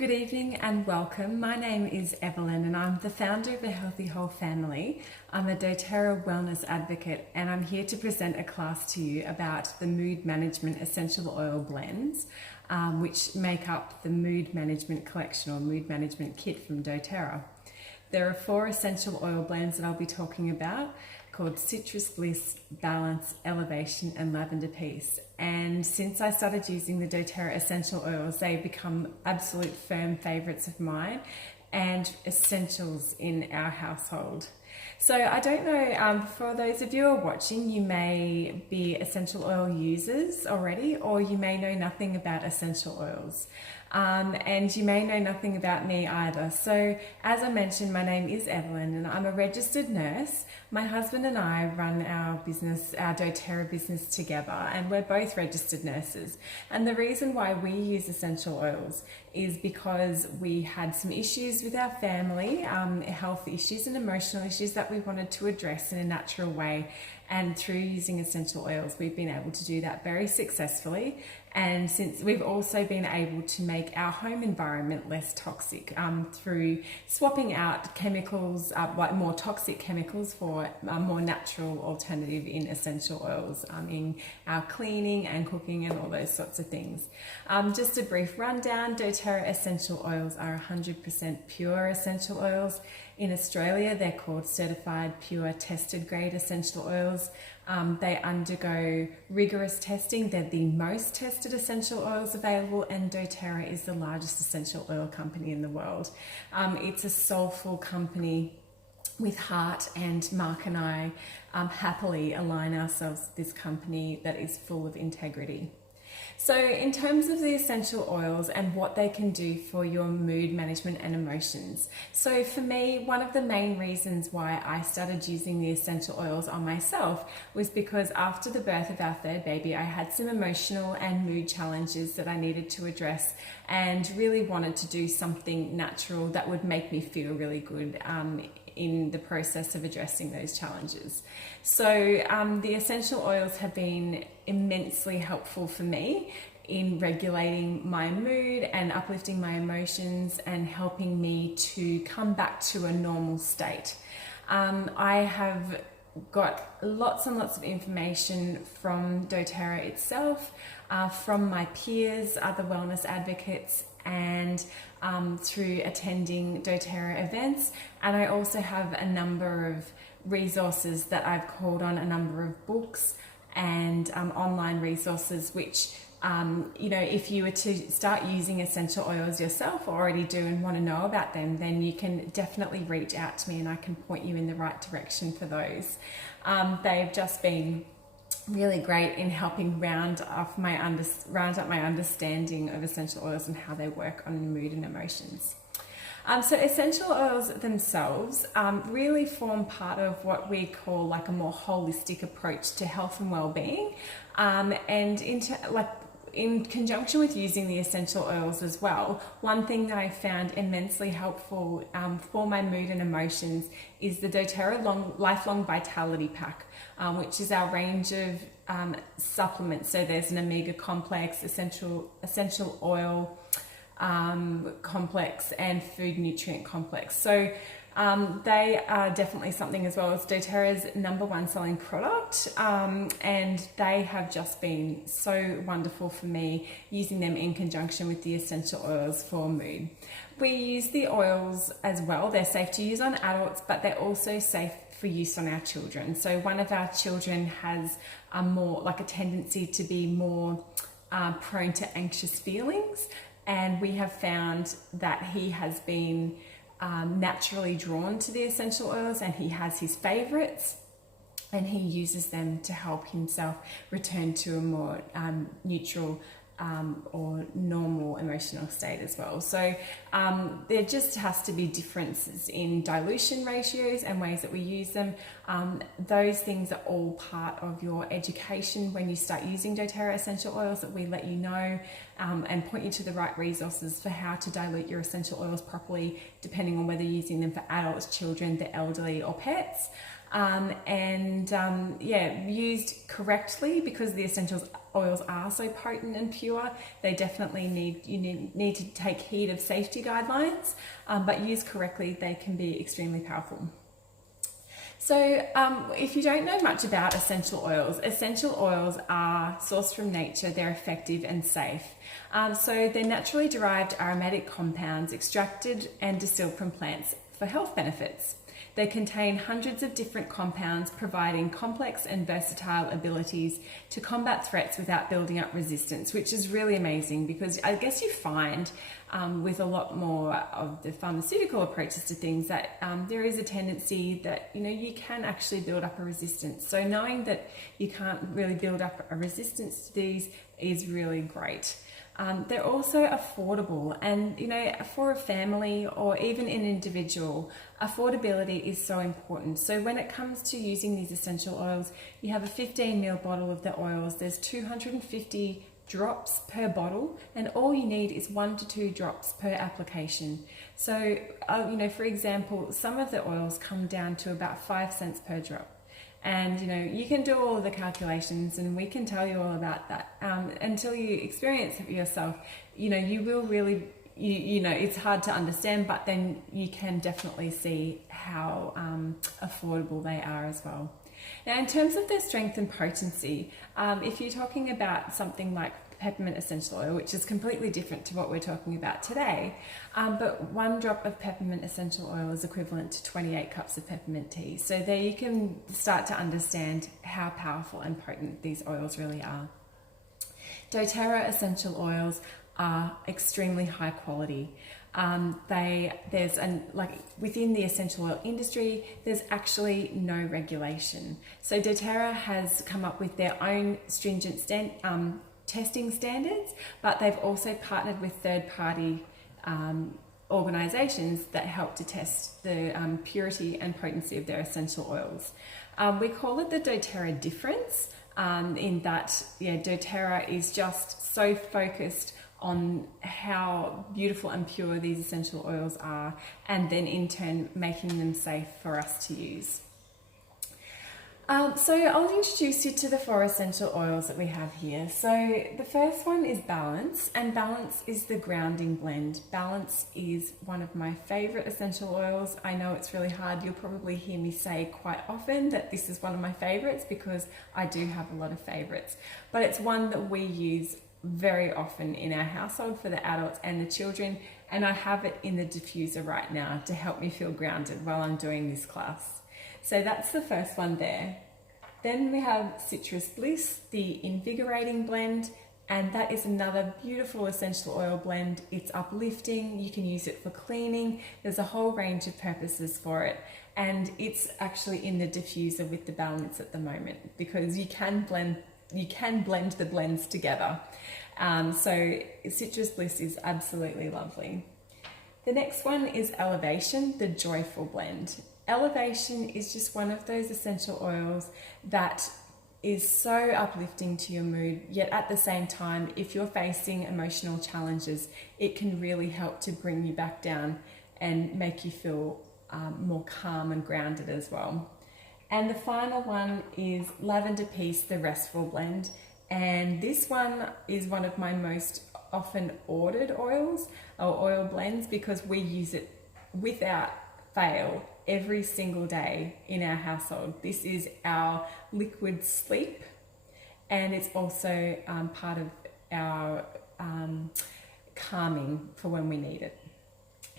Good evening and welcome. My name is Evelyn and I'm the founder of A Healthy Whole Family. I'm a doTERRA wellness advocate and I'm here to present a class to you about the mood management essential oil blends, which make up the mood management collection or mood management kit from doTERRA. There are 4 essential oil blends that I'll be talking about called Citrus Bliss, Balance, Elevation and Lavender Peace. And since I started using the doTERRA essential oils, they've become absolute firm favourites of mine and essentials in our household. So I don't know, for those of you who are watching, you may be essential oil users already, or you may know nothing about essential oils. And you may know nothing about me either. So as I mentioned, my name is Evelyn and I'm a registered nurse. My husband and I run our business, our doTERRA business together, and we're both registered nurses. And the reason why we use essential oils is because we had some issues with our family, health issues and emotional issues that we wanted to address in a natural way. And through using essential oils, we've been able to do that very successfully. And since we've also been able to make our home environment less toxic through swapping out chemicals, like more toxic chemicals for a more natural alternative in essential oils in our cleaning and cooking and all those sorts of things. Just a brief rundown, doTERRA essential oils are 100% pure essential oils. In Australia, they're called certified pure tested grade essential oils. They undergo rigorous testing. They're the most tested essential oils available, and doTERRA is the largest essential oil company in the world. It's a soulful company with heart, and Mark and I happily align ourselves with this company that is full of integrity. So in terms of the essential oils and what they can do for your mood management and emotions. So for me, one of the main reasons why I started using the essential oils on myself was because after the birth of our 3rd baby, I had some emotional and mood challenges that I needed to address and really wanted to do something natural that would make me feel really good in the process of addressing those challenges. So the essential oils have been immensely helpful for me in regulating my mood and uplifting my emotions and helping me to come back to a normal state. I have got lots and lots of information from doTERRA itself, from my peers, other wellness advocates, and through attending doTERRA events. And I also have a number of resources that I've called on, a number of books and online resources which if you were to start using essential oils yourself or already do and want to know about them, then you can definitely reach out to me and I can point you in the right direction for those. They've just been really great in helping round up my understanding of essential oils and how they work on mood and emotions. So essential oils themselves really form part of what we call like a more holistic approach to health and well-being, and in conjunction with using the essential oils as well, one thing that I found immensely helpful for my mood and emotions is the doTERRA Lifelong Vitality Pack, which is our range of supplements. So there's an omega complex, essential oil complex and food nutrient complex. So they are definitely something as well as doTERRA's #1 selling product, and they have just been so wonderful for me using them in conjunction with the essential oils for mood. We use the oils as well. They're safe to use on adults, but they're also safe for use on our children. So one of our children has a tendency to be more prone to anxious feelings, and we have found that he has been naturally drawn to the essential oils, and he has his favorites and he uses them to help himself return to a more neutral or normal emotional state as well. So there just has to be differences in dilution ratios and ways that we use them. Those things are all part of your education when you start using doTERRA essential oils, that we let you know and point you to the right resources for how to dilute your essential oils properly, depending on whether you're using them for adults, children, the elderly or pets. Yeah, used correctly, because the essential oils are so potent and pure, they definitely need to take heed of safety guidelines, but used correctly, they can be extremely powerful. So if you don't know much about essential oils are sourced from nature, they're effective and safe. So they're naturally derived aromatic compounds extracted and distilled from plants for health benefits. They contain hundreds of different compounds, providing complex and versatile abilities to combat threats without building up resistance, which is really amazing, because I guess you find with a lot more of the pharmaceutical approaches to things that there is a tendency that you can actually build up a resistance. So knowing that you can't really build up a resistance to these is really great. They're also affordable, and for a family or even an individual, affordability is so important. So when it comes to using these essential oils, you have a 15 ml bottle of the oils. There's 250 drops per bottle, and all you need is 1 to 2 drops per application. So for example, some of the oils come down to about 5 cents per drop. And you can do all of the calculations, and we can tell you all about that. Until you experience it yourself, you will really, it's hard to understand, but then you can definitely see how affordable they are as well. Now, in terms of their strength and potency, if you're talking about something like peppermint essential oil, which is completely different to what we're talking about today, but 1 drop of peppermint essential oil is equivalent to 28 cups of peppermint tea. So there you can start to understand how powerful and potent these oils really are. doTERRA essential oils are extremely high quality. Within the essential oil industry, there's actually no regulation. So doTERRA has come up with their own stringent testing standards, but they've also partnered with third-party organizations that help to test the purity and potency of their essential oils. We call it the doTERRA difference, in that doTERRA is just so focused on how beautiful and pure these essential oils are, and then in turn making them safe for us to use. So I'll introduce you to the 4 essential oils that we have here. So the first one is Balance, and Balance is the grounding blend. Balance is one of my favorite essential oils. I know it's really hard. You'll probably hear me say quite often that this is one of my favorites, because I do have a lot of favorites, but it's one that we use very often in our household for the adults and the children, and I have it in the diffuser right now to help me feel grounded while I'm doing this class. So that's the first one there. Then we have Citrus Bliss, the invigorating blend, and that is another beautiful essential oil blend. It's uplifting, you can use it for cleaning, there's a whole range of purposes for it, and it's actually in the diffuser with the Balance at the moment, because you can blend the blends together. So Citrus Bliss is absolutely lovely. The next one is Elevation, the joyful blend. Elevation is just one of those essential oils that is so uplifting to your mood, yet at the same time, if you're facing emotional challenges, it can really help to bring you back down and make you feel more calm and grounded as well. And the final one is Lavender Peace, the restful blend. And this one is one of my most often ordered oils or oil blends, because we use it without fail every single day in our household. This is our liquid sleep, and it's also part of our calming for when we need it.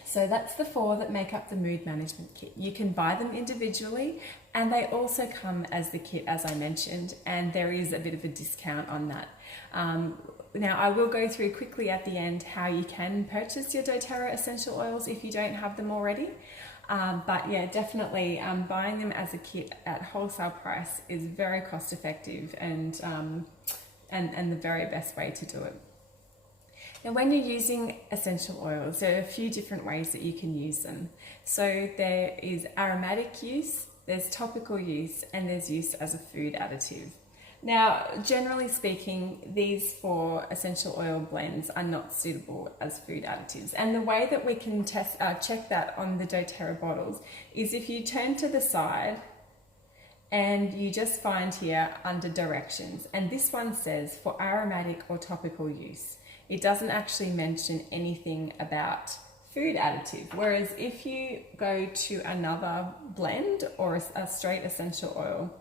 So that's the 4 that make up the mood management kit. You can buy them individually, and they also come as the kit, as I mentioned, and there is a bit of a discount on that. Now, I will go through quickly at the end how you can purchase your doTERRA essential oils if you don't have them already. But yeah, definitely buying them as a kit at wholesale price is very cost effective and the very best way to do it. Now, when you're using essential oils, there are a few different ways that you can use them. So there is aromatic use, there's topical use, and there's use as a food additive. Now, generally speaking, these 4 essential oil blends are not suitable as food additives. And the way that we can check that on the doTERRA bottles is if you turn to the side and you just find here under directions, and this one says for aromatic or topical use. It doesn't actually mention anything about food additive, whereas if you go to another blend or a straight essential oil,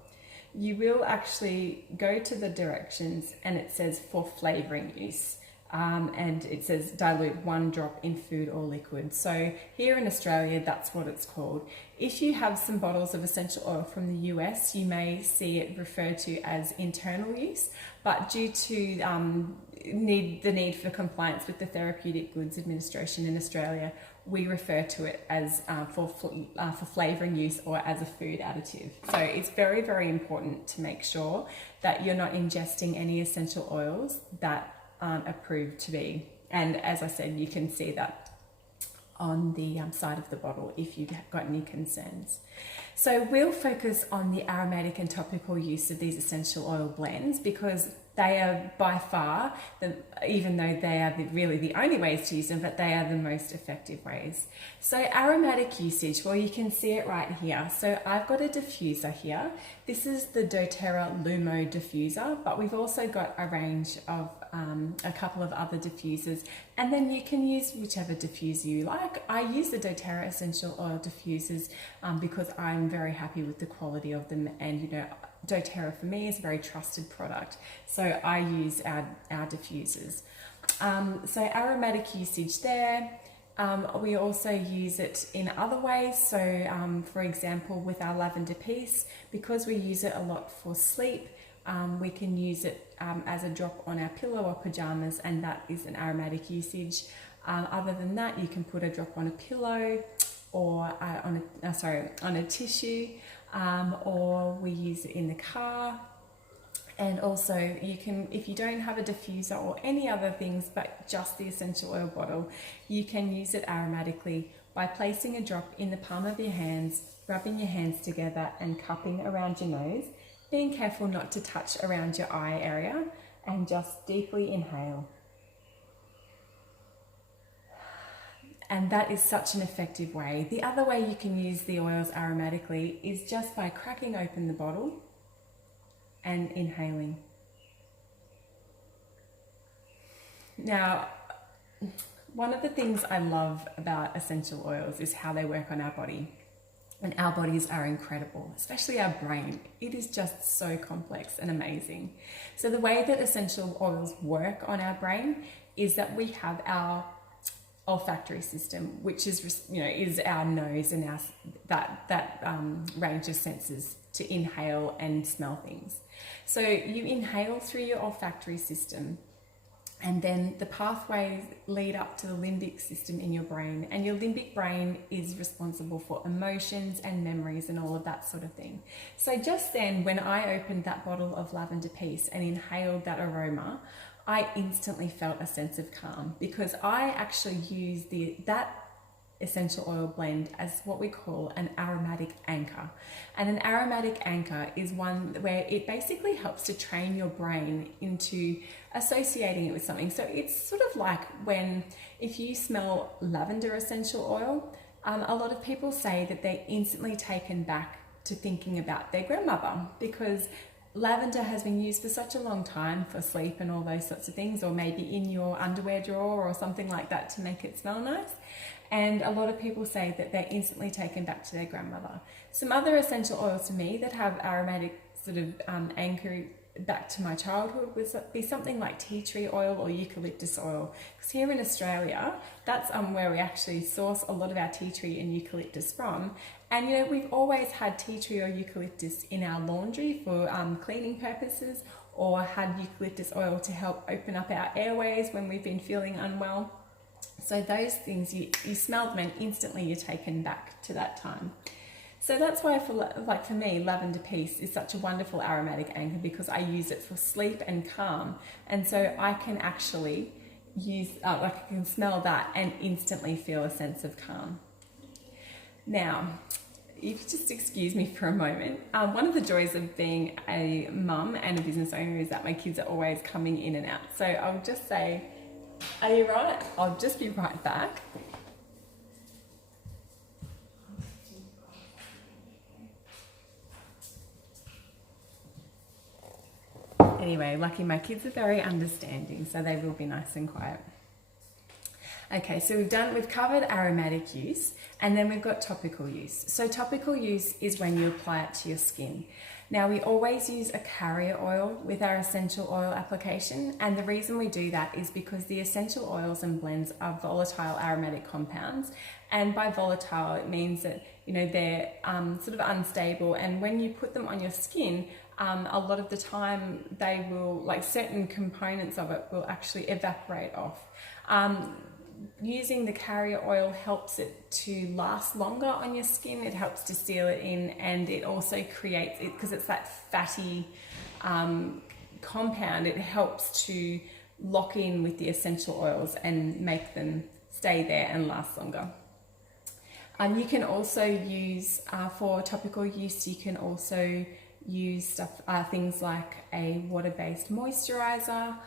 you will actually go to the directions and it says for flavoring use. And it says dilute 1 drop in food or liquid. So here in Australia, that's what it's called. If you have some bottles of essential oil from the US, you may see it referred to as internal use, but due to the need for compliance with the Therapeutic Goods Administration in Australia, we refer to it as for flavouring use or as a food additive. So it's very, very important to make sure that you're not ingesting any essential oils that aren't approved to be. And as I said, you can see that on the side of the bottle if you've got any concerns. So we'll focus on the aromatic and topical use of these essential oil blends because they are by far, even though they are really the only ways to use them, but they are the most effective ways. So aromatic usage, well, you can see it right here. So I've got a diffuser here. This is the doTERRA Lumo diffuser, but we've also got a range of a couple of other diffusers, and then you can use whichever diffuser you like. I use the doTERRA essential oil diffusers because I'm very happy with the quality of them, and you know, doTERRA for me is a very trusted product, so I use our diffusers. So aromatic usage there. We also use it in other ways. So for example, with our lavender piece, because we use it a lot for sleep, we can use it as a drop on our pillow or pajamas, and that is an aromatic usage. Other than that, you can put a drop on a pillow or on a tissue, or we use it in the car. And also you can, if you don't have a diffuser or any other things but just the essential oil bottle, you can use it aromatically by placing a drop in the palm of your hands, rubbing your hands together and cupping around your nose, being careful not to touch around your eye area, and just deeply inhale. And that is such an effective way. The other way you can use the oils aromatically is just by cracking open the bottle and inhaling. Now, one of the things I love about essential oils is how they work on our body. And our bodies are incredible, especially our brain. It is just so complex and amazing. So the way that essential oils work on our brain is that we have our olfactory system, which is, you know, is our nose and our that range of senses to inhale and smell things. So you inhale through your olfactory system, and then the pathways lead up to the limbic system in your brain, and your limbic brain is responsible for emotions and memories and all of that sort of thing. So just then, when I opened that bottle of lavender piece and inhaled that aroma, I instantly felt a sense of calm, because I actually use that essential oil blend as what we call an aromatic anchor. And an aromatic anchor is one where it basically helps to train your brain into associating it with something. So it's sort of like if you smell lavender essential oil, a lot of people say that they're instantly taken back to thinking about their grandmother, because lavender has been used for such a long time for sleep and all those sorts of things, or maybe in your underwear drawer or something like that to make it smell nice. And a lot of people say that they're instantly taken back to their grandmother. Some other essential oils to me that have aromatic sort of anchor back to my childhood would be something like tea tree oil or eucalyptus oil. Because here in Australia, that's where we actually source a lot of our tea tree and eucalyptus from. And you know, we've always had tea tree or eucalyptus in our laundry for cleaning purposes, or had eucalyptus oil to help open up our airways when we've been feeling unwell. So those things, you smell them and instantly you're taken back to that time. So that's why for me, lavender piece is such a wonderful aromatic anchor, because I use it for sleep and calm. And so I can actually I can smell that and instantly feel a sense of calm. Now, if you just excuse me for a moment, one of the joys of being a mum and a business owner is that my kids are always coming in and out. So I'll just say, are you right? I'll just be right back. anyway, lucky my kids are very understanding, so they will be nice and quiet. Okay, so we've covered aromatic use, and then we've got topical use. So topical use is when you apply it to your skin. Now, we always use a carrier oil with our essential oil application, and the reason we do that is because the essential oils and blends are volatile aromatic compounds, and by volatile it means that they're sort of unstable, and when you put them on your skin, a lot of the time they will, like certain components of it will actually evaporate off. Using the carrier oil helps it to last longer on your skin. It helps to seal it in, and it also creates it, because it's that fatty compound, it helps to lock in with the essential oils and make them stay there and last longer. You can also use, for topical use, you can also use things like a water-based moisturizer,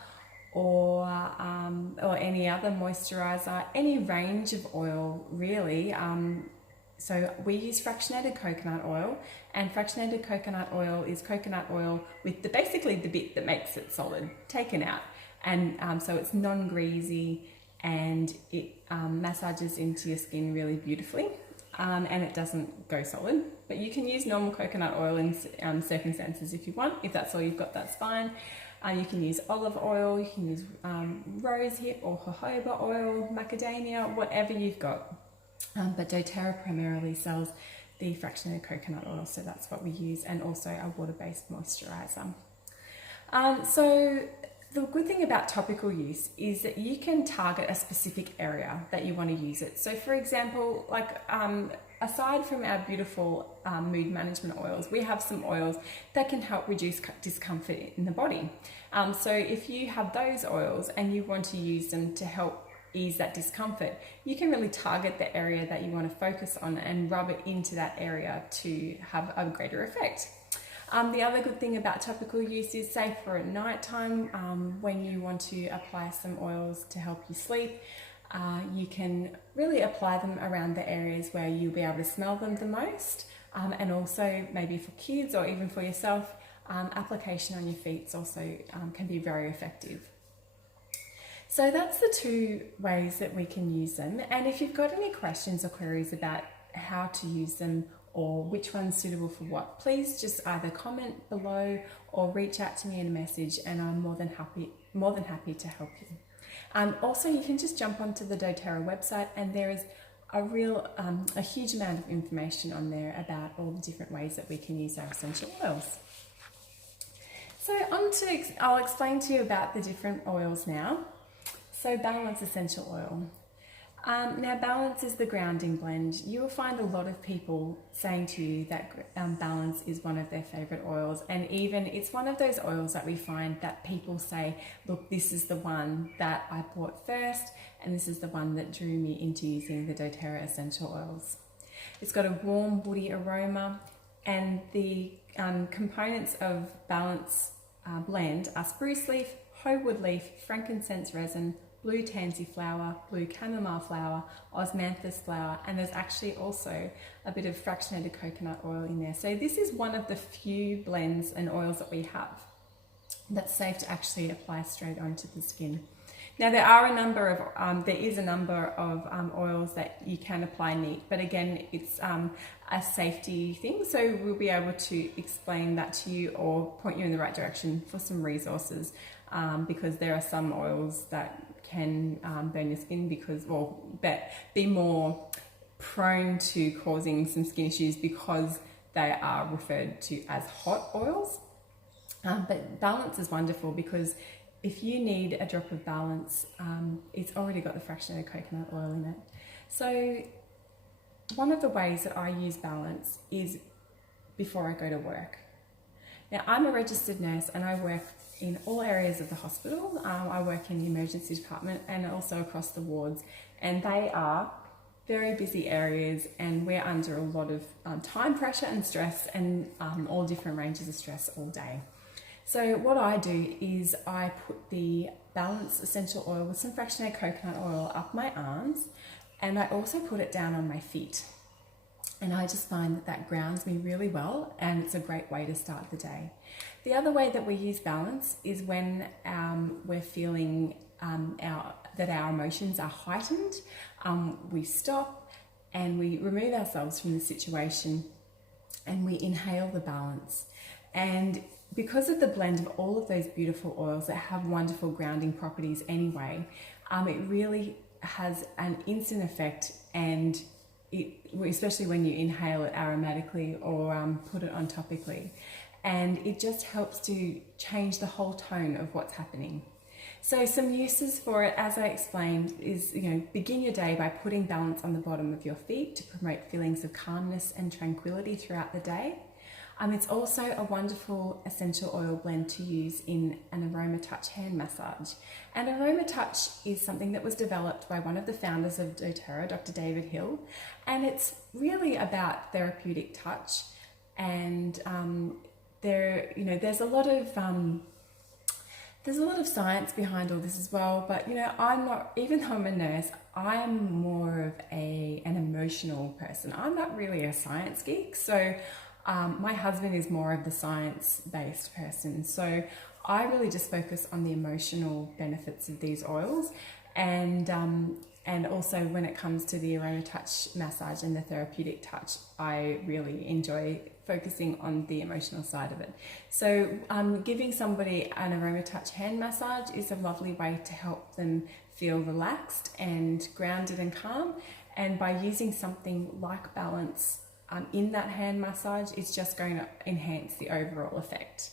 or any other moisturizer, any range of oil really. So we use fractionated coconut oil, and fractionated coconut oil is coconut oil with basically the bit that makes it solid taken out, and so it's non-greasy, and it massages into your skin really beautifully, and it doesn't go solid. But you can use normal coconut oil in circumstances if you want. If that's all you've got, that's fine. You can use olive oil, you can use rosehip or jojoba oil, macadamia, whatever you've got. But doTERRA primarily sells the fractionated coconut oil, so that's what we use, and also a water-based moisturizer. So the good thing about topical use is that you can target a specific area that you want to use it. So for example, aside from our beautiful mood management oils, we have some oils that can help reduce discomfort in the body. So if you have those oils and you want to use them to help ease that discomfort, you can really target the area that you want to focus on and rub it into that area to have a greater effect. The other good thing about topical use is, say for at night time, when you want to apply some oils to help you sleep, you can really apply them around the areas where you'll be able to smell them the most, and also maybe for kids or even for yourself, application on your feet also can be very effective. So that's the two ways that we can use them, and if you've got any questions or queries about how to use them or which one's suitable for what, please just either comment below or reach out to me in a message, and I'm more than happy to help you. Also, you can just jump onto the doTERRA website, and there is a huge amount of information on there about all the different ways that we can use our essential oils. So I'll explain to you about the different oils now. So Balance essential oil. Now Balance is the grounding blend. You will find a lot of people saying to you that Balance is one of their favourite oils, and even it's one of those oils that we find that people say, look, this is the one that I bought first, and this is the one that drew me into using the doTERRA essential oils. It's got a warm woody aroma, and the components of Balance blend are spruce leaf, hoewood leaf, frankincense resin, blue tansy flower, blue chamomile flower, osmanthus flower, and there's actually also a bit of fractionated coconut oil in there. So this is one of the few blends and oils that we have that's safe to actually apply straight onto the skin. Now there is a number of oils that you can apply neat, but again, it's a safety thing, so we'll be able to explain that to you or point you in the right direction for some resources, because there are some oils that can burn your skin be more prone to causing some skin issues because they are referred to as hot oils. But Balance is wonderful because if you need a drop of Balance, it's already got the fractionated coconut oil in it. So one of the ways that I use Balance is before I go to work. Now I'm a registered nurse and I work in all areas of the hospital. I work in the emergency department and also across the wards, and they are very busy areas, and we're under a lot of time pressure and stress, and all different ranges of stress all day. So what I do is I put the Balance essential oil with some fractionated coconut oil up my arms, and I also put it down on my feet. And I just find that that grounds me really well, and it's a great way to start the day. The other way that we use balance is when we're feeling that our emotions are heightened. We stop and we remove ourselves from the situation and we inhale the balance. And because of the blend of all of those beautiful oils that have wonderful grounding properties anyway, it really has an instant effect, and especially when you inhale it aromatically or put it on topically. And it just helps to change the whole tone of what's happening. So some uses for it, as I explained, is, begin your day by putting balance on the bottom of your feet to promote feelings of calmness and tranquility throughout the day. It's also a wonderful essential oil blend to use in an Aroma Touch hand massage. And Aroma Touch is something that was developed by one of the founders of doTERRA, Dr. David Hill, and it's really about therapeutic touch. And there's a lot of science behind all this as well. But I'm not, even though I'm a nurse, I'm more of an emotional person. I'm not really a science geek, so. My husband is more of the science-based person, so I really just focus on the emotional benefits of these oils, and also when it comes to the Aroma Touch massage and the therapeutic touch, I really enjoy focusing on the emotional side of it. So giving somebody an Aroma Touch hand massage is a lovely way to help them feel relaxed and grounded and calm, and by using something like balance in that hand massage, it's just going to enhance the overall effect.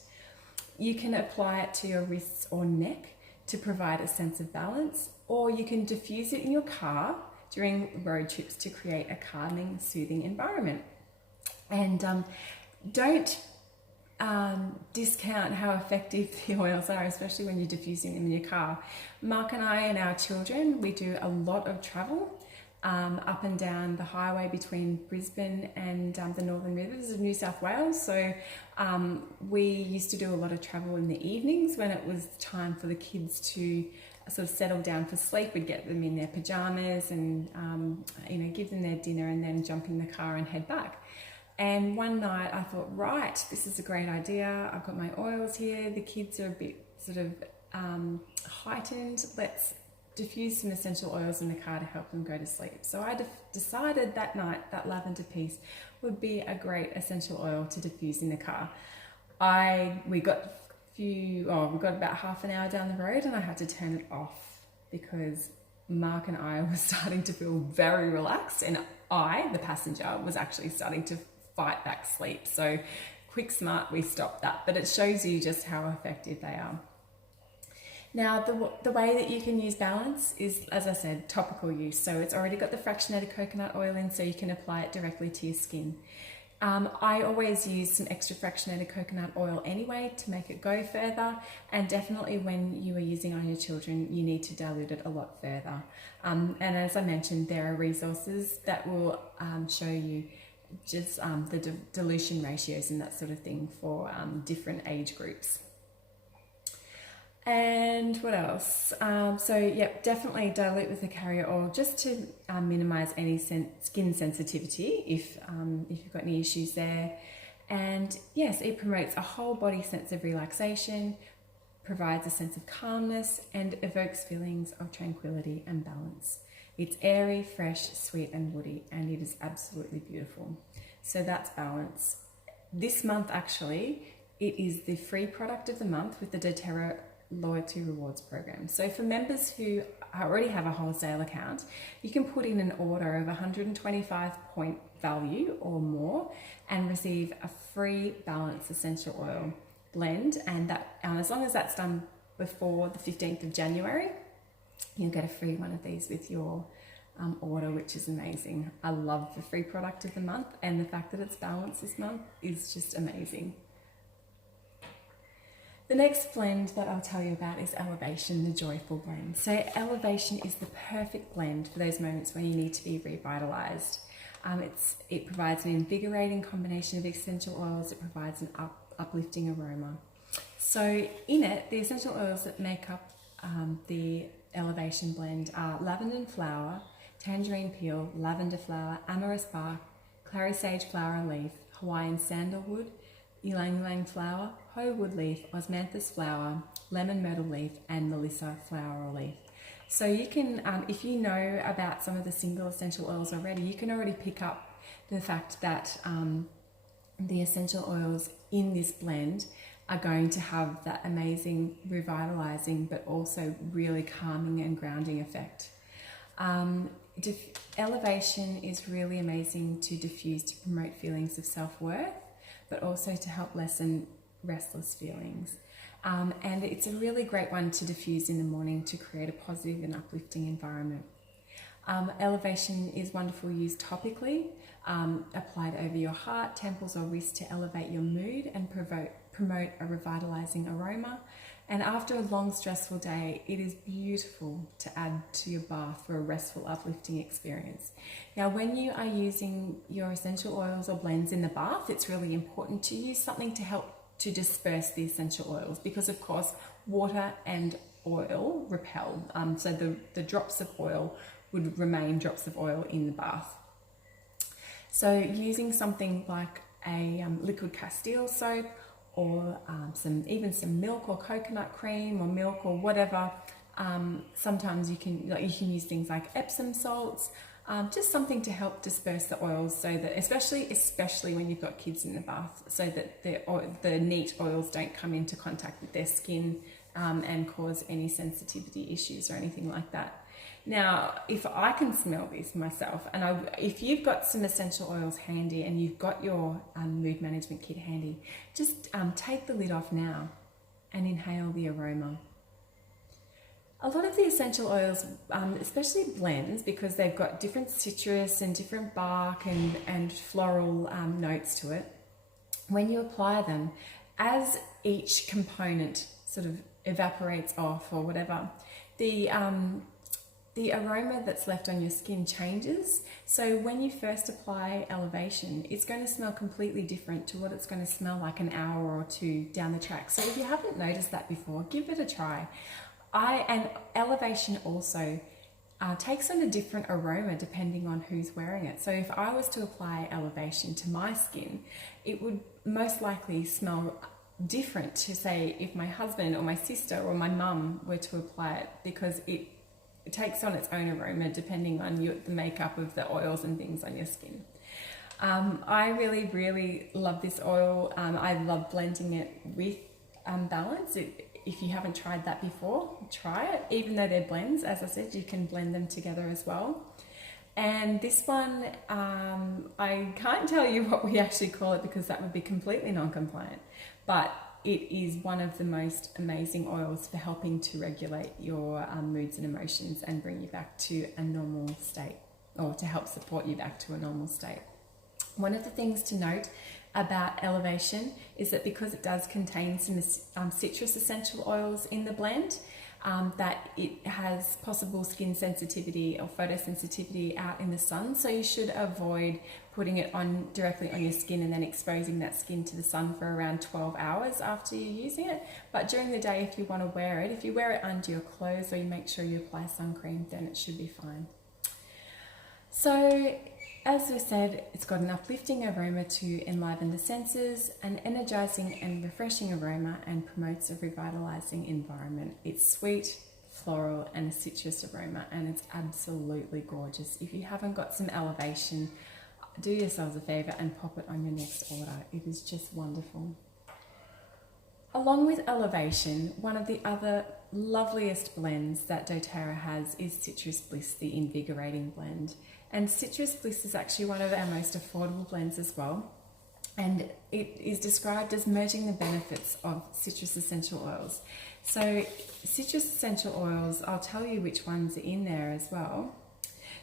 You can apply it to your wrists or neck to provide a sense of balance, or you can diffuse it in your car during road trips to create a calming, soothing environment. And don't discount how effective the oils are, especially when you're diffusing them in your car. Mark and I and our children, we do a lot of travel up and down the highway between Brisbane and the Northern Rivers of New South Wales. So we used to do a lot of travel in the evenings when it was time for the kids to sort of settle down for sleep. We'd get them in their pajamas and give them their dinner and then jump in the car and head back. And one night I thought, right, this is a great idea. I've got my oils here. The kids are a bit sort of heightened. Let's diffuse some essential oils in the car to help them go to sleep. So I decided that night that lavender piece would be a great essential oil to diffuse in the car. We got about half an hour down the road and I had to turn it off because Mark and I were starting to feel very relaxed, and I, the passenger, was actually starting to fight back sleep. So quick, smart, we stopped that. But it shows you just how effective they are. Now, the way that you can use balance is, as I said, topical use. So it's already got the fractionated coconut oil in, so you can apply it directly to your skin. I always use some extra fractionated coconut oil anyway to make it go further, and definitely when you are using on your children, you need to dilute it a lot further. And as I mentioned, there are resources that will show you just the dilution ratios and that sort of thing for different age groups. And what else? Definitely dilute with the carrier oil just to minimize any skin sensitivity if you've got any issues there. And yes, it promotes a whole body sense of relaxation, provides a sense of calmness, and evokes feelings of tranquility and balance. It's airy, fresh, sweet, and woody, and it is absolutely beautiful. So that's balance. This month, actually, it is the free product of the month with the doTERRA Loyalty Rewards Program. So for members who already have a wholesale account, you can put in an order of 125 point value or more and receive a free Balance Essential Oil blend. And that, as long as that's done before the 15th of January, you'll get a free one of these with your order, which is amazing. I love the free product of the month, and the fact that it's balanced this month is just amazing. The next blend that I'll tell you about is Elevation, the Joyful Blend. So Elevation is the perfect blend for those moments when you need to be revitalized. It provides an invigorating combination of essential oils. It provides an uplifting aroma. So in it, the essential oils that make up the Elevation blend are lavender flower, tangerine peel, lavender flower, amorous bark, clary sage flower leaf, Hawaiian sandalwood, ylang ylang flower, hoe wood leaf, osmanthus flower, lemon myrtle leaf, and melissa flower leaf. So you can, if you know about some of the single essential oils already, you can already pick up the fact that the essential oils in this blend are going to have that amazing revitalizing but also really calming and grounding effect. Elevation is really amazing to diffuse, to promote feelings of self-worth, but also to help lessen restless feelings. And it's a really great one to diffuse in the morning to create a positive and uplifting environment. Elevation is wonderful used topically, applied over your heart, temples or wrist to elevate your mood and promote a revitalizing aroma. And after a long stressful day, it is beautiful to add to your bath for a restful, uplifting experience. Now, when you are using your essential oils or blends in the bath, it's really important to use something to help to disperse the essential oils, because of course water and oil repel. So the drops of oil would remain drops of oil in the bath. So using something like a liquid Castile soap, or even some milk or coconut cream or milk or whatever. Sometimes you can use things like Epsom salts, just something to help disperse the oils, so that especially when you've got kids in the bath, so that the neat oils don't come into contact with their skin and cause any sensitivity issues or anything like that. Now, if I can smell this myself, and if you've got some essential oils handy and you've got your mood management kit handy, just take the lid off now and inhale the aroma. A lot of the essential oils, especially blends, because they've got different citrus and different bark and floral notes to it, when you apply them, as each component sort of evaporates off or whatever, the aroma that's left on your skin changes. So when you first apply Elevation, it's going to smell completely different to what it's going to smell like an hour or two down the track. So if you haven't noticed that before, give it a try. And Elevation also takes on a different aroma depending on who's wearing it. So if I was to apply Elevation to my skin, it would most likely smell different to, say, if my husband or my sister or my mum were to apply it, because it takes on its own aroma depending on the makeup of the oils and things on your skin. I really, really love this oil. I love blending it with Balance. If you haven't tried that before, try it. Even though they're blends, as I said, you can blend them together as well. And this one, I can't tell you what we actually call it because that would be completely non-compliant, but it is one of the most amazing oils for helping to regulate your moods and emotions and bring you back to a normal state, or to help support you back to a normal state. One of the things to note about Elevation is that because it does contain some citrus essential oils in the blend, that it has possible skin sensitivity or photosensitivity out in the sun. So you should avoid putting it on directly on your skin and then exposing that skin to the sun for around 12 hours after you're using it. But during the day, if you want to wear it, if you wear it under your clothes or you make sure you apply sun cream, then it should be fine. So as we said, it's got an uplifting aroma to enliven the senses, an energizing and refreshing aroma, and promotes a revitalizing environment. It's sweet, floral, and a citrus aroma, and it's absolutely gorgeous. If you haven't got some Elevation, do yourselves a favor and pop it on your next order. It is just wonderful. Along with Elevation, one of the other loveliest blends that doTERRA has is Citrus Bliss, the invigorating blend. And Citrus Bliss is actually one of our most affordable blends as well. And it is described as merging the benefits of citrus essential oils. So citrus essential oils, I'll tell you which ones are in there as well.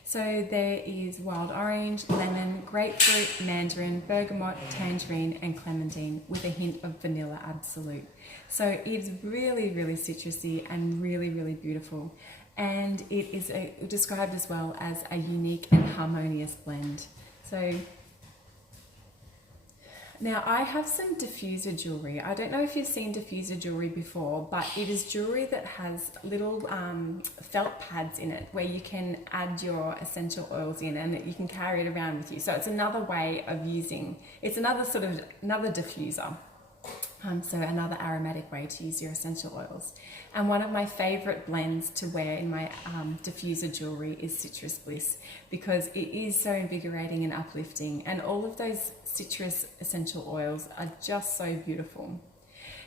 So there is wild orange, lemon, grapefruit, mandarin, bergamot, tangerine, and clementine, with a hint of vanilla absolute. So it's really, really citrusy and really, really beautiful. And it is described as well as a unique and harmonious blend. So Now I have some diffuser jewelry. I don't know if you've seen diffuser jewelry before, but it is jewelry that has little felt pads in it where you can add your essential oils in and you can carry it around with you. So it's another way of using, it's another diffuser. So another aromatic way to use your essential oils. And one of my favorite blends to wear in my diffuser jewelry is Citrus Bliss, because it is so invigorating and uplifting, and all of those citrus essential oils are just so beautiful.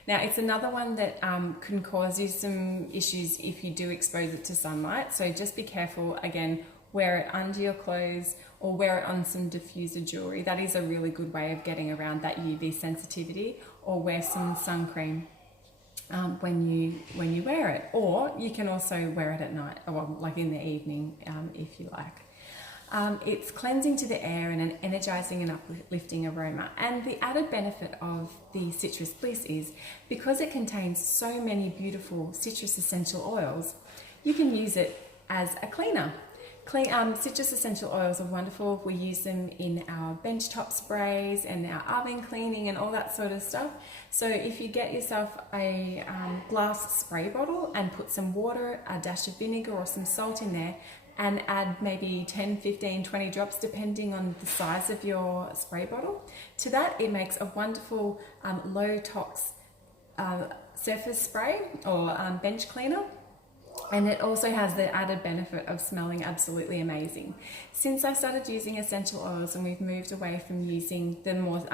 Now it's another one that can cause you some issues if you do expose it to sunlight, so just be careful. Again, wear it under your clothes or wear it on some diffuser jewelry. That is a really good way of getting around that UV sensitivity, or wear some sun cream when you wear it, or you can also wear it at night, or like in the evening if you like. It's cleansing to the air and an energizing and uplifting aroma. And the added benefit of the Citrus Bliss is because it contains so many beautiful citrus essential oils, you can use it as a cleaner. Citrus essential oils are wonderful. We use them in our benchtop sprays and our oven cleaning and all that sort of stuff. So if you get yourself a glass spray bottle and put some water, a dash of vinegar or some salt in there, and add maybe 10, 15, 20 drops depending on the size of your spray bottle, to that it makes a wonderful low tox surface spray or bench cleaner. And it also has the added benefit of smelling absolutely amazing. Since I started using essential oils and we've moved away from using the more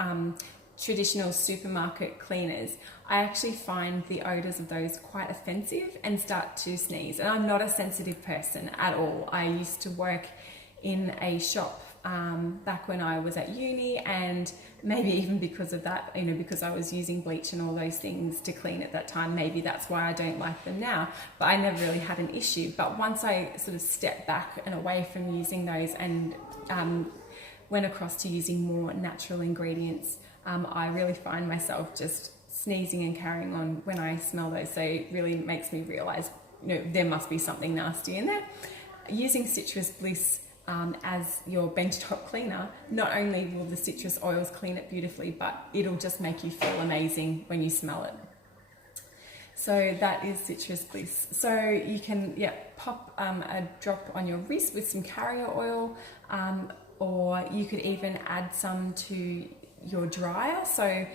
traditional supermarket cleaners, I actually find the odors of those quite offensive and start to sneeze. And I'm not a sensitive person at all. I used to work in a shop back when I was at uni, and maybe even because of that, because I was using bleach and all those things to clean at that time, maybe that's why I don't like them now, but I never really had an issue. But once I sort of stepped back and away from using those and went across to using more natural ingredients, I really find myself just sneezing and carrying on when I smell those. So it really makes me realize, there must be something nasty in there. Using Citrus Bliss as your benchtop cleaner, not only will the citrus oils clean it beautifully, but it'll just make you feel amazing when you smell it. So that is Citrus Bliss. So you can pop a drop on your wrist with some carrier oil, or you could even add some to your dryer. So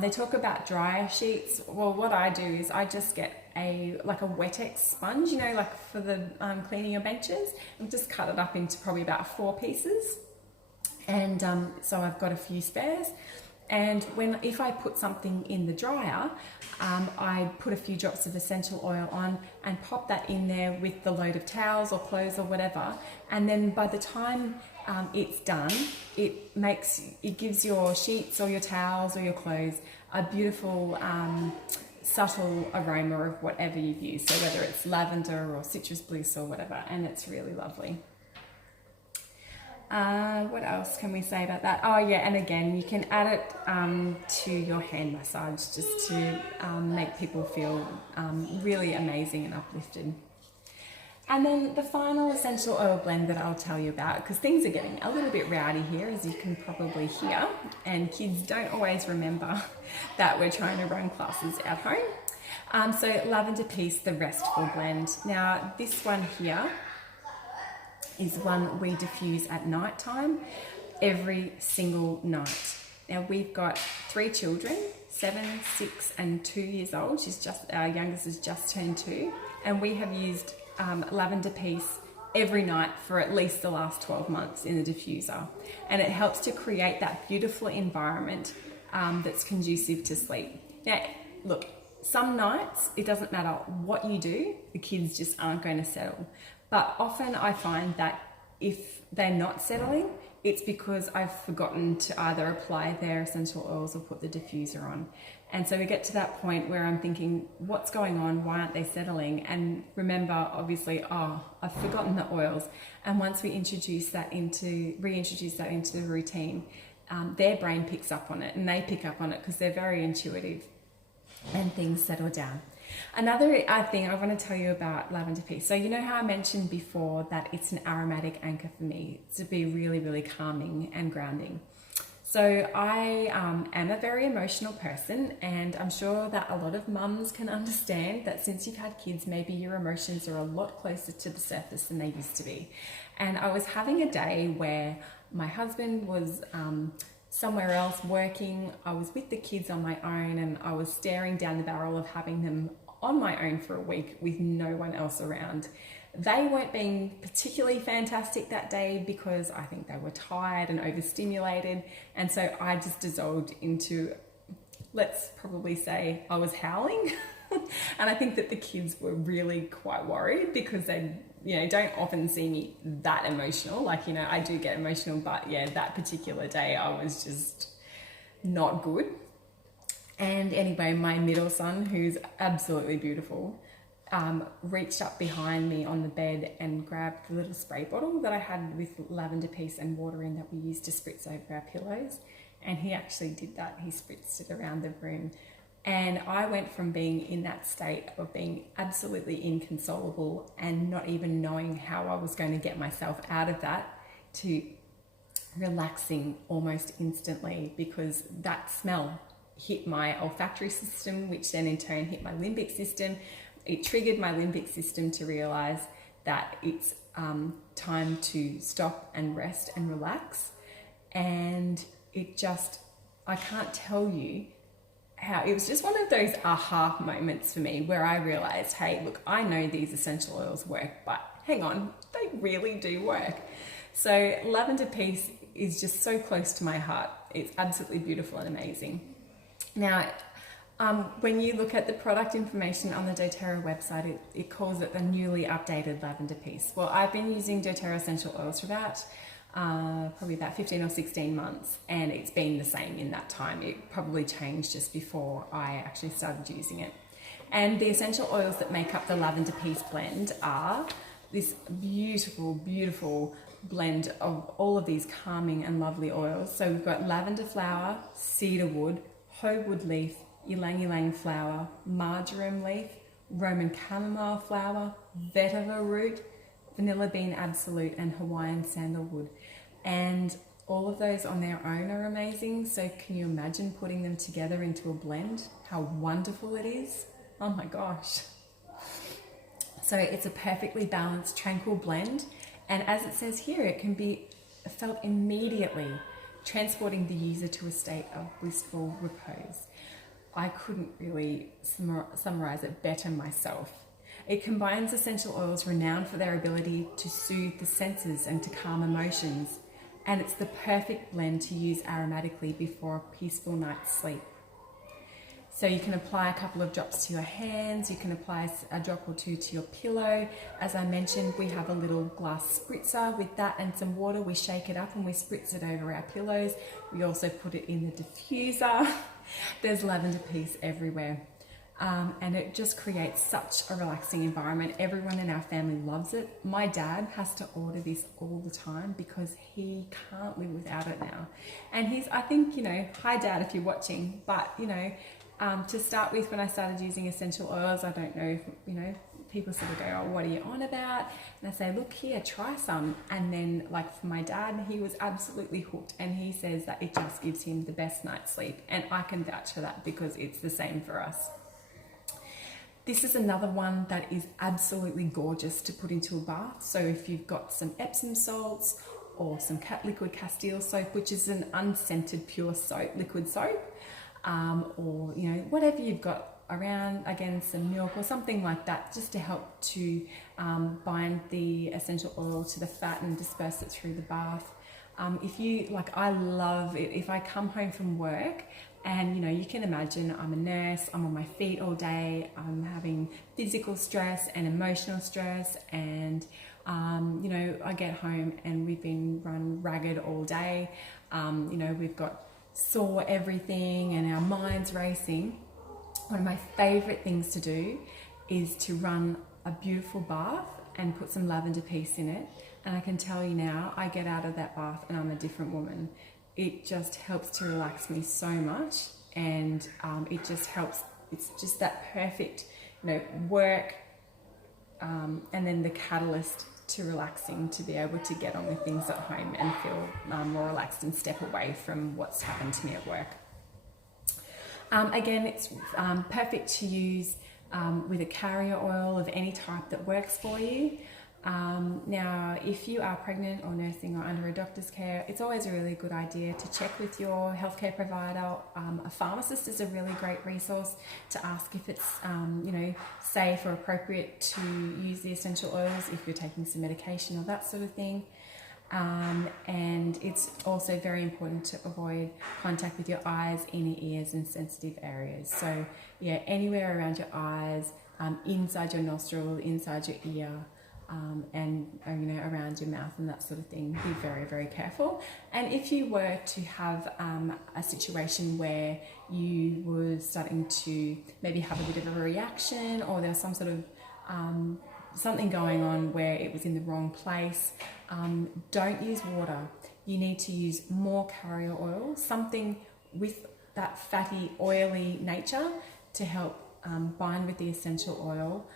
they talk about dryer sheets. Well, what I do is I just get a Wet-X sponge, like for the cleaning your benches, and just cut it up into probably about 4 pieces. And so I've got a few spares. And if I put something in the dryer, I put a few drops of essential oil on and pop that in there with the load of towels or clothes or whatever. And then by the time it's done, it gives your sheets or your towels or your clothes a beautiful subtle aroma of whatever you've used. So whether it's lavender or Citrus Bliss or whatever, and it's really lovely. What else can we say about that? Oh yeah, and again, you can add it to your hand massage just to make people feel really amazing and uplifted. And then the final essential oil blend that I'll tell you about, because things are getting a little bit rowdy here, as you can probably hear, and kids don't always remember that we're trying to run classes at home. So Lavender Peace, the Restful blend. Now this one here is one we diffuse at night time every single night. Now we've got 3 children, 7, 6 and 2 years old. Our youngest has just turned 2, and we have used Lavender Peace every night for at least the last 12 months in the diffuser, and it helps to create that beautiful environment that's conducive to sleep. Now look, some nights it doesn't matter what you do, the kids just aren't going to settle, but often I find that if they're not settling, it's because I've forgotten to either apply their essential oils or put the diffuser on. And so we get to that point where I'm thinking, what's going on? Why aren't they settling? And remember, obviously, I've forgotten the oils. And once we reintroduce that into the routine, their brain picks up on it, and they pick up on it because they're very intuitive, and things settle down. Another thing I want to tell you about Lavender Peace. So you know how I mentioned before that it's an aromatic anchor for me to be really, really calming and grounding. So I am a very emotional person, and I'm sure that a lot of mums can understand that since you've had kids, maybe your emotions are a lot closer to the surface than they used to be. And I was having a day where my husband was somewhere else working. I was with the kids on my own, and I was staring down the barrel of having them on my own for a week with no one else around. They weren't being particularly fantastic that day because I think they were tired and overstimulated. And so I just dissolved into, let's probably say I was howling. And I think that the kids were really quite worried because they, don't often see me that emotional. Like, I do get emotional, but yeah, that particular day I was just not good. And anyway, my middle son, who's absolutely beautiful, reached up behind me on the bed and grabbed the little spray bottle that I had with lavender piece and water in that we used to spritz over our pillows. And he actually did that. He spritzed it around the room. And I went from being in that state of being absolutely inconsolable and not even knowing how I was going to get myself out of that to relaxing almost instantly, because that smell hit my olfactory system, which then in turn hit my limbic system. It triggered my limbic system to realize that it's time to stop and rest and relax. And I can't tell you how, it was just one of those aha moments for me where I realized, hey, look, I know these essential oils work, but hang on, they really do work. So lavender piece is just so close to my heart. It's absolutely beautiful and amazing. Now, when you look at the product information on the doTERRA website, it calls it the newly updated lavender piece. Well, I've been using doTERRA essential oils for probably about 15 or 16 months, and it's been the same in that time. It probably changed just before I actually started using it. And the essential oils that make up the lavender piece blend are this beautiful, beautiful blend of all of these calming and lovely oils. So we've got lavender flower, cedarwood, hoewood leaf, ylang ylang flower, marjoram leaf, Roman chamomile flower, vetiver root, vanilla bean absolute, and Hawaiian sandalwood. And all of those on their own are amazing. So can you imagine putting them together into a blend? How wonderful it is. Oh my gosh. So it's a perfectly balanced, tranquil blend. And as it says here, it can be felt immediately, transporting the user to a state of blissful repose. I couldn't really summarize it better myself. It combines essential oils renowned for their ability to soothe the senses and to calm emotions. And it's the perfect blend to use aromatically before a peaceful night's sleep. So you can apply a couple of drops to your hands, you can apply a drop or two to your pillow. As I mentioned, we have a little glass spritzer with that and some water. We shake it up and we spritz it over our pillows. We also put it in the diffuser. There's lavender piece everywhere. And it just creates such a relaxing environment. Everyone in our family loves it. My dad has to order this all the time because he can't live without it now. And I think, hi Dad if you're watching, but to start with, when I started using essential oils, I don't know if, people sort of go, oh, what are you on about? And I say, look here, try some. And then like for my dad, he was absolutely hooked, and he says that it just gives him the best night's sleep. And I can vouch for that because it's the same for us. This is another one that is absolutely gorgeous to put into a bath. So if you've got some Epsom salts or some liquid Castile soap, which is an unscented pure soap, liquid soap, or whatever you've got around, again some milk or something like that, just to help to bind the essential oil to the fat and disperse it through the bath. I love it if I come home from work and you can imagine I'm a nurse, I'm on my feet all day, I'm having physical stress and emotional stress, and I get home and we've been run ragged all day. We've got sore everything and our mind's racing. One of my favorite things to do is to run a beautiful bath and put some lavender piece in it. And I can tell you now, I get out of that bath and I'm a different woman. It just helps to relax me so much, and it just helps. It's just that perfect, work, and then the catalyst to relaxing to be able to get on with things at home and feel more relaxed and step away from what's happened to me at work. Again, it's perfect to use with a carrier oil of any type that works for you. Now, if you are pregnant or nursing or under a doctor's care, it's always a really good idea to check with your healthcare provider. A pharmacist is a really great resource to ask if it's, safe or appropriate to use the essential oils if you're taking some medication or that sort of thing. And it's also very important to avoid contact with your eyes, inner ears and sensitive areas. So yeah, anywhere around your eyes, inside your nostril, inside your ear, and around your mouth and that sort of thing. Be very, very careful. And if you were to have a situation where you were starting to maybe have a bit of a reaction, or there was some sort of something going on where it was in the wrong place, don't use water. You need to use more carrier oil, something with that fatty, oily nature to help bind with the essential oil,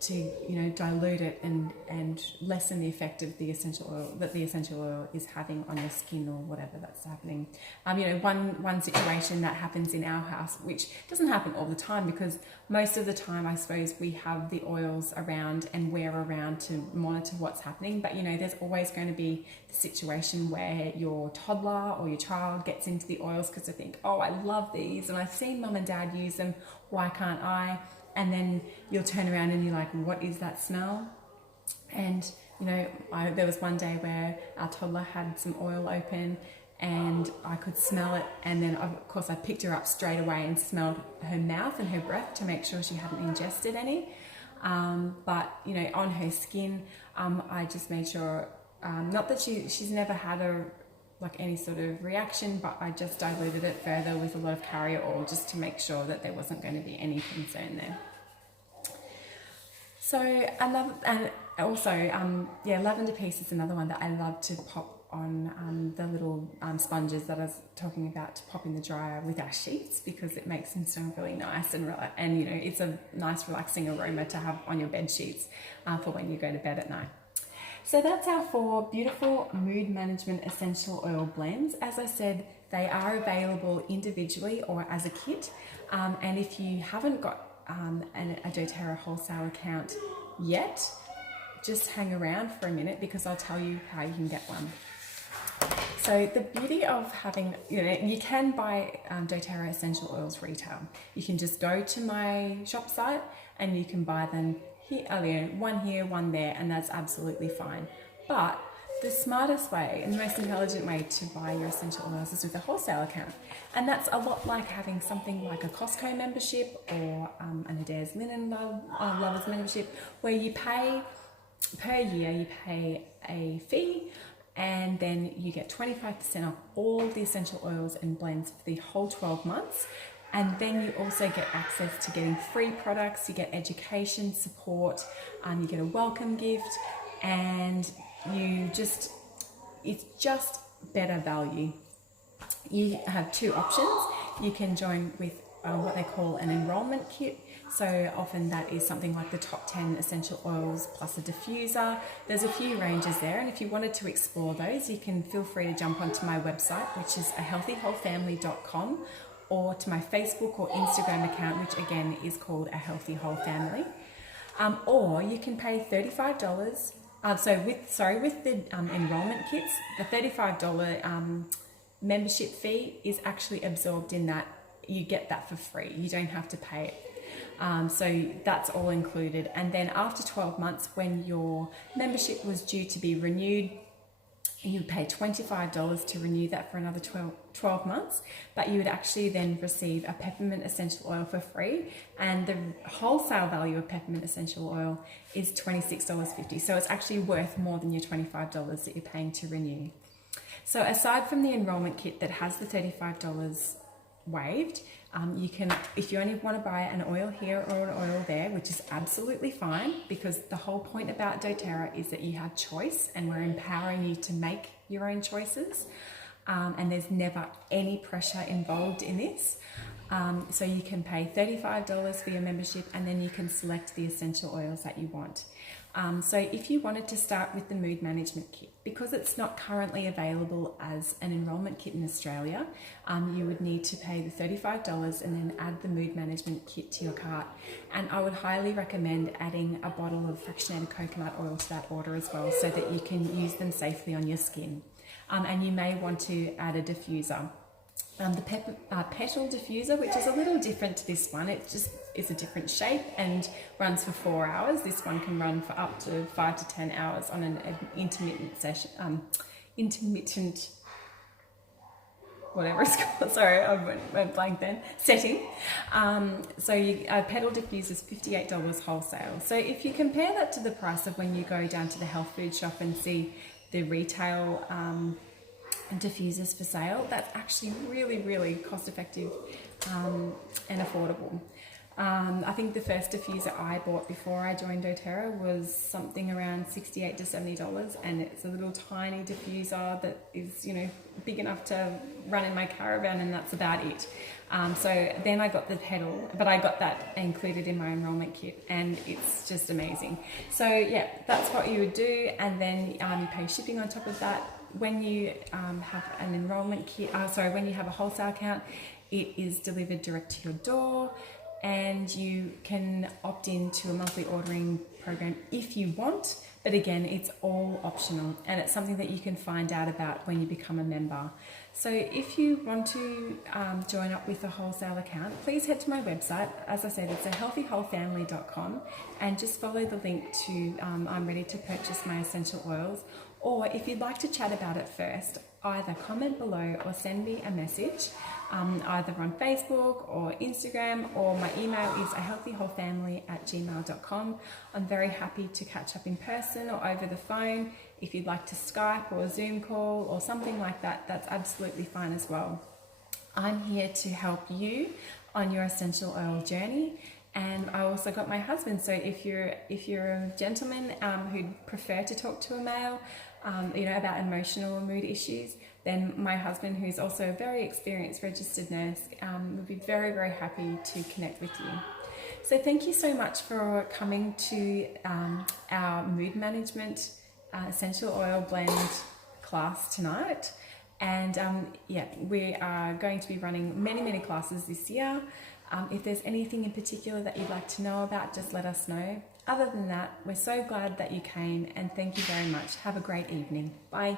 to dilute it and lessen the effect of the essential oil that the essential oil is having on your skin or whatever that's happening. One situation that happens in our house, which doesn't happen all the time because most of the time I suppose we have the oils around and we're around to monitor what's happening, but there's always going to be the situation where your toddler or your child gets into the oils because they think, oh, I love these and I've seen mum and dad use them, why can't I? And then you'll turn around and you're like, what is that smell? And, there was one day where our toddler had some oil open and I could smell it. And then, of course, I picked her up straight away and smelled her mouth and her breath to make sure she hadn't ingested any. But, on her skin, I just made sure, not that she's never had any sort of reaction, but I just diluted it further with a lot of carrier oil just to make sure that there wasn't going to be any concern there. So lavender peace is another one that I love to pop on the little sponges that I was talking about, to pop in the dryer with our sheets, because it makes them smell really nice and it's a nice relaxing aroma to have on your bed sheets for when you go to bed at night. So that's our 4 beautiful mood management essential oil blends. As I said, they are available individually or as a kit. And if you haven't got a doTERRA wholesale account yet, just hang around for a minute because I'll tell you how you can get one. So the beauty of having, you can buy doTERRA essential oils retail. You can just go to my shop site and you can buy them one here, one there, and that's absolutely fine. But the smartest way and the most intelligent way to buy your essential oils is with a wholesale account. And that's a lot like having something like a Costco membership or an Adairs Linen Lovers membership, where you pay per year, you pay a fee, and then you get 25% off all the essential oils and blends for the whole 12 months. And then you also get access to getting free products, you get education support, you get a welcome gift, and it's just better value. You have 2 options. You can join with what they call an enrollment kit. So often that is something like the top 10 essential oils plus a diffuser. There's a few ranges there, and if you wanted to explore those, you can feel free to jump onto my website, which is ahealthywholefamily.com, or to my Facebook or Instagram account, which again is called A Healthy Whole Family. Or you can pay $35. With the enrollment kits, the $35 membership fee is actually absorbed in that. You get that for free. You don't have to pay it. So that's all included. And then after 12 months, when your membership was due to be renewed, you would pay $25 to renew that for another 12 months, but you would actually then receive a peppermint essential oil for free, and the wholesale value of peppermint essential oil is $26.50. So it's actually worth more than your $25 that you're paying to renew. So aside from the enrollment kit that has the $35 waived, you can, if you only want to buy an oil here or an oil there, which is absolutely fine, because the whole point about doTERRA is that you have choice and we're empowering you to make your own choices, and there's never any pressure involved in this. So you can pay $35 for your membership, and then you can select the essential oils that you want. So if you wanted to start with the mood management kit, because it's not currently available as an enrolment kit in Australia, you would need to pay the $35 and then add the mood management kit to your cart. And I would highly recommend adding a bottle of fractionated coconut oil to that order as well, so that you can use them safely on your skin. And you may want to add a diffuser. The petal diffuser, which is a little different to this one, it just is a different shape and runs for 4 hours. This one can run for up to 5 to 10 hours on an intermittent session, whatever it's called, sorry, I went blank then, setting. So a petal diffuser is $58 wholesale. So if you compare that to the price of when you go down to the health food shop and see the retail diffusers for sale, that's actually really cost effective and affordable. I think the first diffuser I bought before I joined doTERRA was something around $68 to $70, and it's a little tiny diffuser that is, you know, big enough to run in my caravan, and that's about it. So then I got the petal, but I got that included in my enrolment kit, and it's just amazing. So yeah, that's what you would do, and then you pay shipping on top of that. When you have an enrolment kit, when you have a wholesale account, it is delivered direct to your door, and you can opt into a monthly ordering program if you want, but again, it's all optional, and it's something that you can find out about when you become a member. So if you want to join up with a wholesale account, please head to my website. As I said, it's healthywholefamily.com, and just follow the link to I'm ready to purchase my essential oils. Or if you'd like to chat about it first, either comment below or send me a message, either on Facebook or Instagram, or my email is ahealthywholefamily@gmail.com. I'm very happy to catch up in person or over the phone. If you'd like to Skype or Zoom call or something like that, that's absolutely fine as well. I'm here to help you on your essential oil journey. And I also got my husband. So if you're a gentleman who'd prefer to talk to a male, about emotional or mood issues, then my husband, who's also a very experienced registered nurse, would be very happy to connect with you. So thank you so much for coming to our mood management essential oil blend class tonight. And we are going to be running many classes this year. If there's anything in particular that you'd like to know about, just let us know. Other than that, we're so glad that you came, and thank you very much. Have a great evening. Bye.